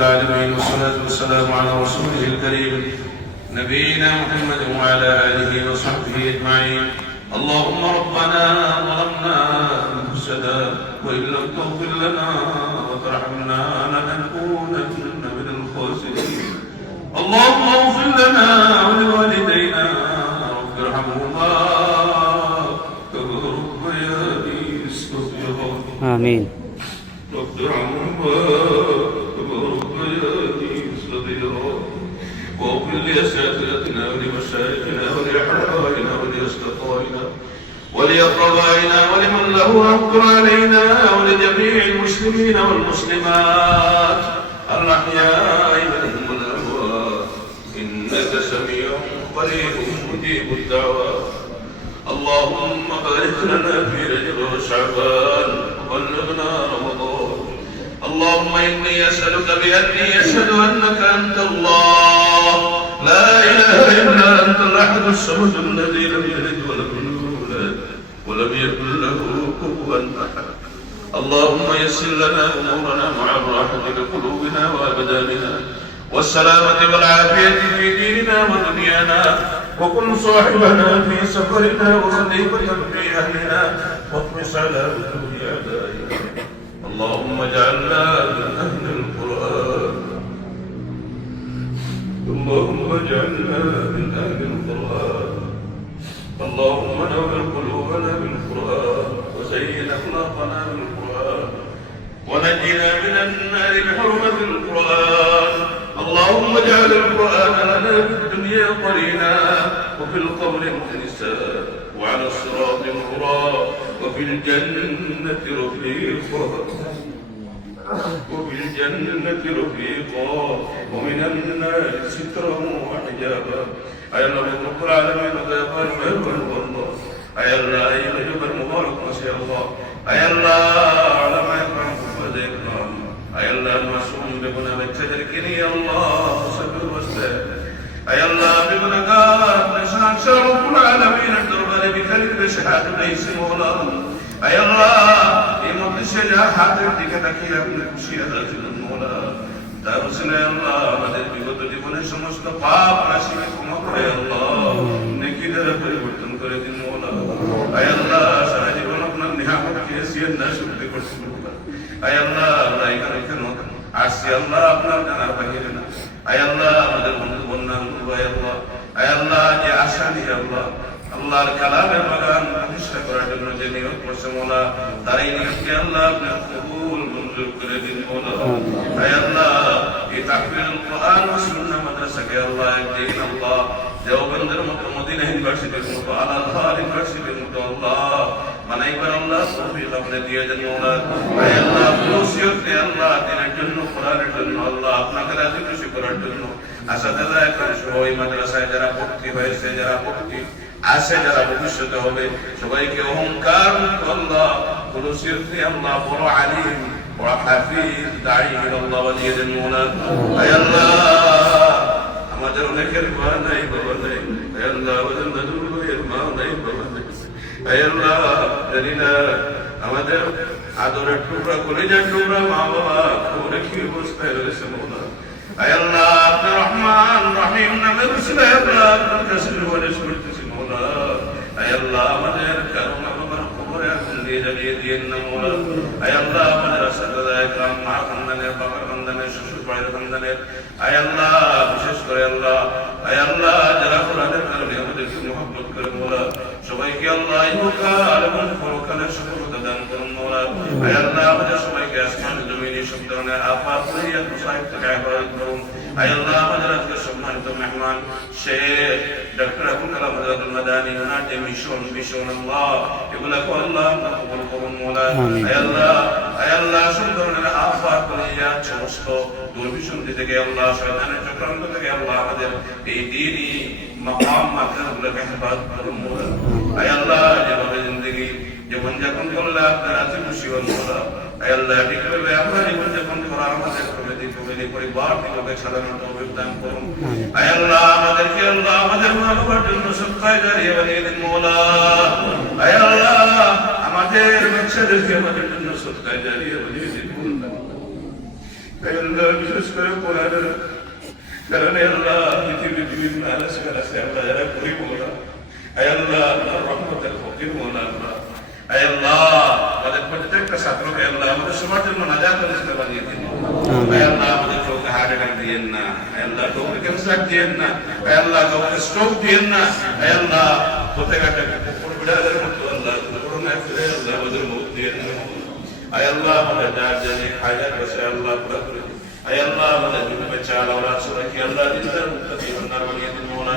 العالمين والصلاة والسلام على رسوله الكريم نبينا محمد وعلى آله وصحبه أجمعين. اللهم ربنا ظلمنا أنفسنا وإن لم تغفر لنا وترحمنا لنكونن من الخاسرين. اللهم اغفر لنا ولوالدينا رب ارحمهما كما ربياني صغيرا. آمين. رب ارحمهما كما ربياني صغيرا. واغفر لأساتذتنا ولمشايخنا ولأحبابنا ولأصدقائنا ولأقربائنا ولمن له حق علينا ولجميع المسلمين والمسلمات الأحياء منهم والأموات إنك سميع قريب مجيب الدعوات. اللهم بارك لنا في رجب وشعبان وبلغنا رمضان. اللهم إني أسألك بأني أشهد أنك أنت الله لا إله إلا أنت الأحد الصمد الذي لم يلد ولم يولد ولم يكن له كفوا أحد. اللهم يسر لنا أمورنا مع الراحة لقلوبنا وأبداننا والسلامة والعافية في ديننا ودنيانا. وكن صاحبنا في سفرنا وخليفة في أهلنا واطمس على وجوه أعدائنا. اللهم اجعلنا من أهل القرآن. اللهم اجعلنا من أهل القرآن. اللهم نور قلوبنا بالقرآن وزين أخلاقنا بالقرآن ونجنا من النار بحرمة القرآن. اللهم اجعل القرآن لنا في الدنيا قرينا وفي القبر مؤنسا وعلى الصراط نورا وفي الجنة رفيقا وفي الجنة رفيقا ومن النار سترا وحجابا. أي الله رب العالمين وغير والله. أي الله أيها المبارك مسيح الله. أي الله على ما يفعل فذكرنا. أي الله المعصوم بمنا بتدركني يا الله صبر واستهد. أي الله بمنا قال نشان رب العالمين الدربان بكلمة بشهادة ليس مولا. أي الله إمام الشجاع حاضر ديكتك يا ابن الشيعة المولا. তারপরে আল্লাহ আমাদের বিগত জীবনের সমস্ত পাপ রাশি ক্ষমা করে আল্লাহ নেকি দ্বারা পরিবর্তন করে দিন মওলা। আয় আল্লাহ সারা জীবন আপনার নিয়ামতকে সিয়ার না শুনতে করতে আল্লাহ। আয় আল্লাহ আমরা এখানে কেন আসছি আল্লাহ আপনার জানার বাহিরে না। আয় আল্লাহ আমাদের বন্ধু বান্ধব ভাই আল্লাহ। আয় আল্লাহ যে আশা নিয়ে আল্লাহ আল্লাহর কালামের বাগান প্রতিষ্ঠা করার জন্য যে নিয়োগ করছে মওলা তার এই নিয়োগকে আল্লাহ আপনার কবুল মঞ্জুর করে দিন মওলা। আয় আল্লাহ এই তাহফিজুল কোরআন ও সুন্নাহ মাদ্রাসাকে আল্লাহ একদিন আল্লাহ দেওবন্দের মতো মদিনা ইউনিভার্সিটির মতো আল আজহার ইউনিভার্সিটির মতো আল্লাহ বানাইবার আল্লাহ তৌফিক আপনি দিয়ে দেন মওলা। আয় আল্লাহ নসিহতে আল্লাহ দিনের জন্য কোরআনের জন্য আল্লাহ আপনাকে রাজি খুশি করার জন্য আসাদারা এখন সবাই মাদ্রাসায় যারা ভর্তি হয়েছে যারা ভর্তি আছে যারা ভবিষ্যতে হবে সবাইকে অহংকার আল্লাহ নসিহতে আল্লাহ বড় আলিম বড় হাফিজ দাঈ আল্লাহ বানিয়ে দেন মওলা। আয় আল্লাহ আমাদের অনেকের মা নাই বাবা নাই। আয় আল্লাহ আমাদের নজরুল ভাইয়ের মা নাই বাবা নাই। আয় আল্লাহ জানি না আমাদের আদরের টুকরা কলিজার টুকরা মা বাবা ওরা কি অবস্থায় রয়েছে মওলা। আয় আল্লাহ আপনি রহমান রহিম নামে রসুলে আল্লাহ আপনার কাছে সুপারিশ করতেছি মওলা। আয় আল্লাহ আমাদের কারো মা বাবার খবরে আগুন দিয়ে জ্বালিয়ে দিয়েন না মওলা। আয় আল্লাহ আমাদের আসাদাদা একরাম মা খানদানের বাবার খানদানের শ্বশুর বাড়ির খানদানের আয় আল্লাহ বিশেষ করে আল্লাহ আয় আল্লাহ যারা কোরআনের কারণে আমাদেরকে মহব্বত করে মওলা সবাইকে আল্লাহ ইহকাল এবং পরকালের সফলতা দান করুন মওলা। আয় আল্লাহ আমাদের সবাইকে আসমান জমিনে সব ধরনের আফাত মুসিবত মুসাইব থেকে হেফাজত করুন। আয় আল্লাহ আমাদের আজকে সম্মানিত মেহমান শেখ ডক্টর আবুল কালাম আজাদুল মাদানী ওনার যে মিশন আল্লাহ এগুলাকে আল্লাহ কবুল করুন মওলা। আয় আল্লাহ সব ধরনের আফাত মুসিবত সমস্ত দুর্বিসন্ধি থেকে আল্লাহ শয়তানের চক্রান্ত থেকে আল্লাহ আমাদের এই দ্বীনি মাকাম মাকামগুলোকে হেফাজত করুন মওলা। আয় আল্লাহ যেভাবে জিন্দেগি জীবনযাপন করলে আপনার রাজি খুশি হন মওলা। আয় আল্লাহ ঠিকভাবে আপনার জীবনযাপন করা আমাদের ফ্যামিলি পরিবার থেকে সাধারণ তৌফিক দান করুন। আয় আল্লাহ আমাদেরকে আল্লাহ আমাদের মা বাবার জন্য সদকায়ে জারিয়া বানিয়ে দিন মওলা। আয় আল্লাহ আমাদের বাচ্চাদেরকে আমাদের জন্য সদকায়ে জারিয়া বানিয়ে দিন। আল্লাহ বিশেষ করে কোরআনের কারণে আল্লাহ পৃথিবীর বিভিন্ন আলোচনা আছে আল্লাহ যারা করি বলা আল্লাহ আল্লাহর রহমতের ফকির মোলা আল্লাহ আল্লাহ আমাদের প্রত্যেকটা ছাত্রকে আল্লাহ আমাদের সবার জন্য নাজাতের রাস্তা বানিয়ে দিন আল্লাহ আমাদের কাউকে হার্ট অ্যাটাক দিয়েন না আল্লাহ কাউকে ক্যান্সার দিয়েন না আল্লাহ কাউকে স্ট্রোক দিয়েন না আল্লাহ প্রত্যেকটা বিড়ালের মতো আল্লাহ করোনা ফিরে আল্লাহ আমাদের মুখ দিয়েন না আল্লাহ আমাদের যার জানি হাজার বসে আল্লাহ পুরা করে দিন আল্লাহ আমাদের দুটো বাচ্চা আল্লাহ সুরাকি আল্লাহ দিনদার মুত্তাকি বান্দার বানিয়ে দিন মওলা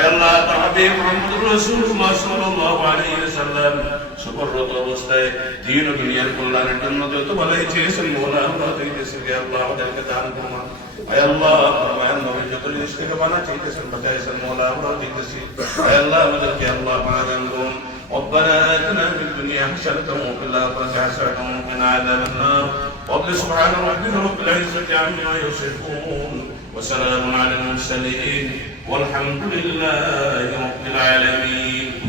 আল্লাহ হাবিব মুহাম্মদুর রাসূলুল্লাহ সাল্লাল্লাহু আলাইহি ওয়াসাল্লাম সফররত অবস্থায় দ্বীন ও দুনিয়ার কল্যাণের জন্য যত ভালোই চেয়েছেন মওলা আল্লাহ চাইতেছেন যে আল্লাহ আমাদেরকে দান করুন আল্লাহ ফরমান নবী যত জিনিস থেকে বানা চাইতেছেন বাঁচাইছেন মওলা আমরা চাইতেছি আল্লাহ আমাদেরকে আল্লাহ বানা দান করুন ربنا آتنا في الدنيا حسنة وفي الآخرة حسنة وقنا عذاب النار رب سبحان ربك رب العزة عما يصفون وسلام على المرسلين والحمد لله رب العالمين